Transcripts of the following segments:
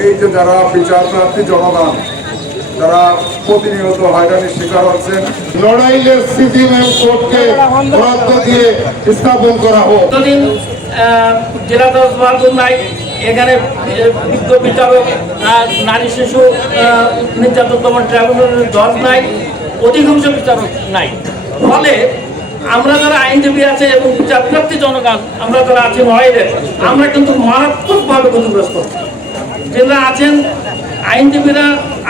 এই যে যারা বিচার প্রার্থী জনগণ যারা প্রতিনিয়ত হয়রানির শিকার হচ্ছেন, লড়াইয়ের সিজিএম কোর্টকে বরাদ্দ দিয়ে স্থাপন করা হোক। যতদিন জেলা জজ বাহাদুর নাই, এখানে বিজ্ঞ বিচারক, নারী শিশু নির্যাতন দমন ট্রাইব্যুনালের জজ নাই, অধিকাংশ বিচারক নাই। ফলে আমরা যারা আইনজীবী আছে এবং বিচার প্রার্থী জনগণ আমরা যারা আছি নড়াইলের, আমরা কিন্তু মারাত্মকভাবে ক্ষতিগ্রস্ত। যারা আছেন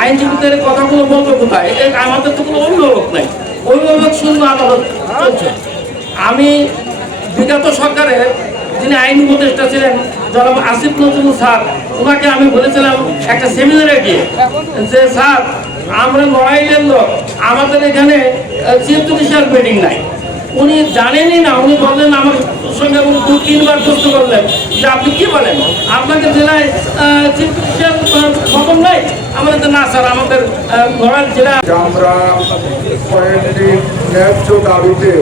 আইনজীবীদের কথাগুলো বলবে কোথায়? আমাদের তো কোনো অভিভাবক নাই, অভিভাবক শূন্য আদালত চলছে। আমি বিগত সরকারে যিনি আইন উপদেষ্টা ছিলেন জনাব আসিফ নজরুল স্যার, ওনাকে আমি বলেছিলাম একটা সেমিনারে গিয়ে যে স্যার আমরা নড়াইলের লোক, আমাদের এখানে চিফ জুডিশিয়াল মিটিং নাই। উনি জানেনই না, উনি বললেন আমার সঙ্গে উনি 2-3 বার প্রশ্ন করলেন যে আপনি কি বলেন, আপনাদের জেলায় চিফ জুডিশিয়াল খবর নাই? আমাদের না স্যার, আমাদের নড়াইল জেলা। আমরা কয়েকটি ন্যায্য দাবিতে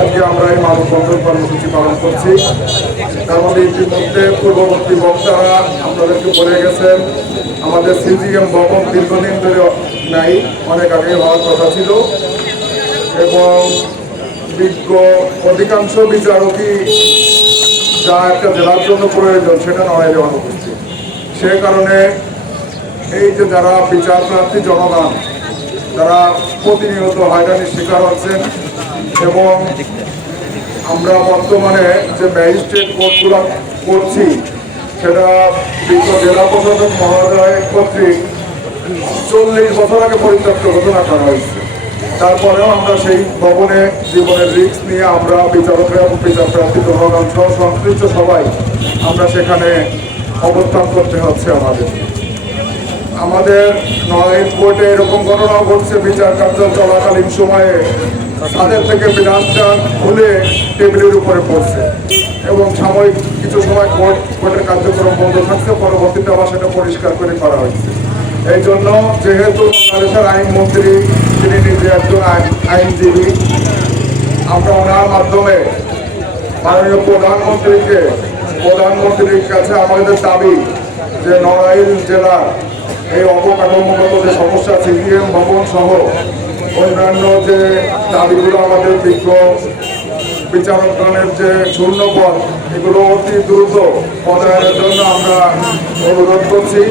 আজকে আমরা এই মানববন্ধন কর্মসূচি পালন করছি। তার মধ্যে ইতিমধ্যে পূর্ববর্তী বক্তারা আপনাদেরকে বলে গেছেন আমাদের সিজিএম ভবন দীর্ঘদিন ধরে নাই, অনেক আগে হওয়ার কথা ছিল এবং বিজ্ঞ অধিকাংশ বিচারকই যা একটা জেলার জন্য প্রয়োজন সেটা নড়াইলে অনুপস্থিত। সে কারণে এই যে যারা বিচার প্রার্থী জনগণ যারা প্রতিনিয়ত হয়রানির শিকার হচ্ছেন এবং আমরা বর্তমানে যে ম্যাজিস্ট্রেট কোর্টগুলো করছি সেটা বিজ্ঞ জেলা প্রশাসক মহোদয় কর্তৃক 40 বছর আগে পরিত্যক্ত ঘোষণা করা হয়েছে। তারপরেও আমরা সেই ভবনে জীবনের রিস্ক নিয়ে আমরা বিচারকরা এবং বিচার প্রার্থী জনগণ সহ সংশ্লিষ্ট সবাই আমরা সেখানে অবস্থান করতে হচ্ছে। আমাদের নড়াইল কোর্টে এরকম ঘটনাও ঘটছে, বিচার কার্য চলাকালীন সময়ে তাদের থেকে বিধানটা খুলে টেবিলের উপরে পড়ছে এবং সাময়িক কিছু সময় কোর্টের কার্যক্রম বন্ধ থাকছে, পরবর্তীতে আবার সেটা পরিষ্কার করে করা হয়েছে। এই জন্য যেহেতু বাংলাদেশের আইনমন্ত্রী তিনি নিজে একজন আইনজীবী, আমরা ওনার মাধ্যমে মাননীয় প্রধানমন্ত্রীর কাছে আমাদের দাবি যে নড়াইল জেলার এই অবকাঠামোগত যে সমস্যা, সিজিএম ভবন সহ অন্যান্য যে দাবিগুলো আমাদের বিজ্ঞ বিচারকগণের যে শূন্যপদ, এগুলো অতি দ্রুত প্রদানের জন্য আমরা অনুরোধ করছি।